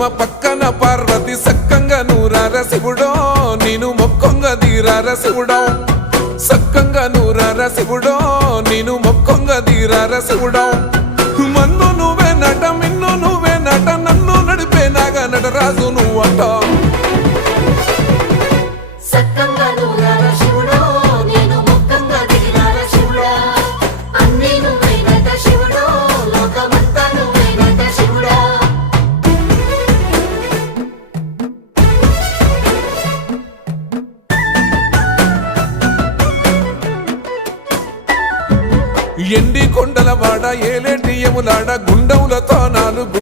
పద్మ పక్కన పార్వతి సక్కంగా నూరార శివుడో నేను మొక్కొంగ దీరార శివుడో సక్కంగా నూరార శివుడో నేను మొక్కొంగ దీరార శివుడో మన్ను నువ్వే నట మిన్ను నువ్వే నట నన్ను నడిపే నాగా నటరాజు నువ్వంట ఎండి కొండల వాడ ఏలేటి యములాడ గుండములతో నాలుగు